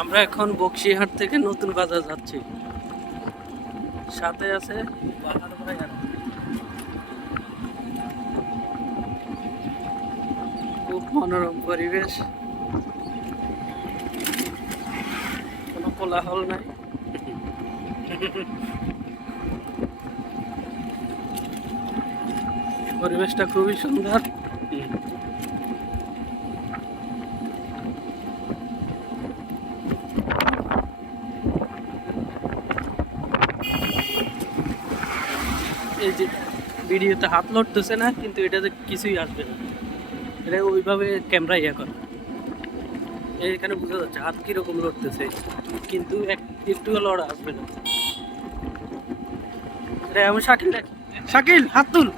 আমরা এখন বক্সিহাট থেকে নতুন বাজার যাচ্ছি, সাথে আছে পাহাড় ভাইয়ার। খুব মনোরম পরিবেশ, কোনো কোলাহল নাই। পরিবেশটা খুবই সুন্দর। এই যে ভিডিওতে হাত লড়তেছে না, কিন্তু এটাতে কিছুই আসবে না, এটা ওইভাবে ক্যামেরা ইয়ে করে। এখানে বোঝা যাচ্ছে হাত কিরকম লড়তেছে, কিন্তু একটু লড়া আসবে না। এটা আমি শাকিল, শাকিল হাত তুল।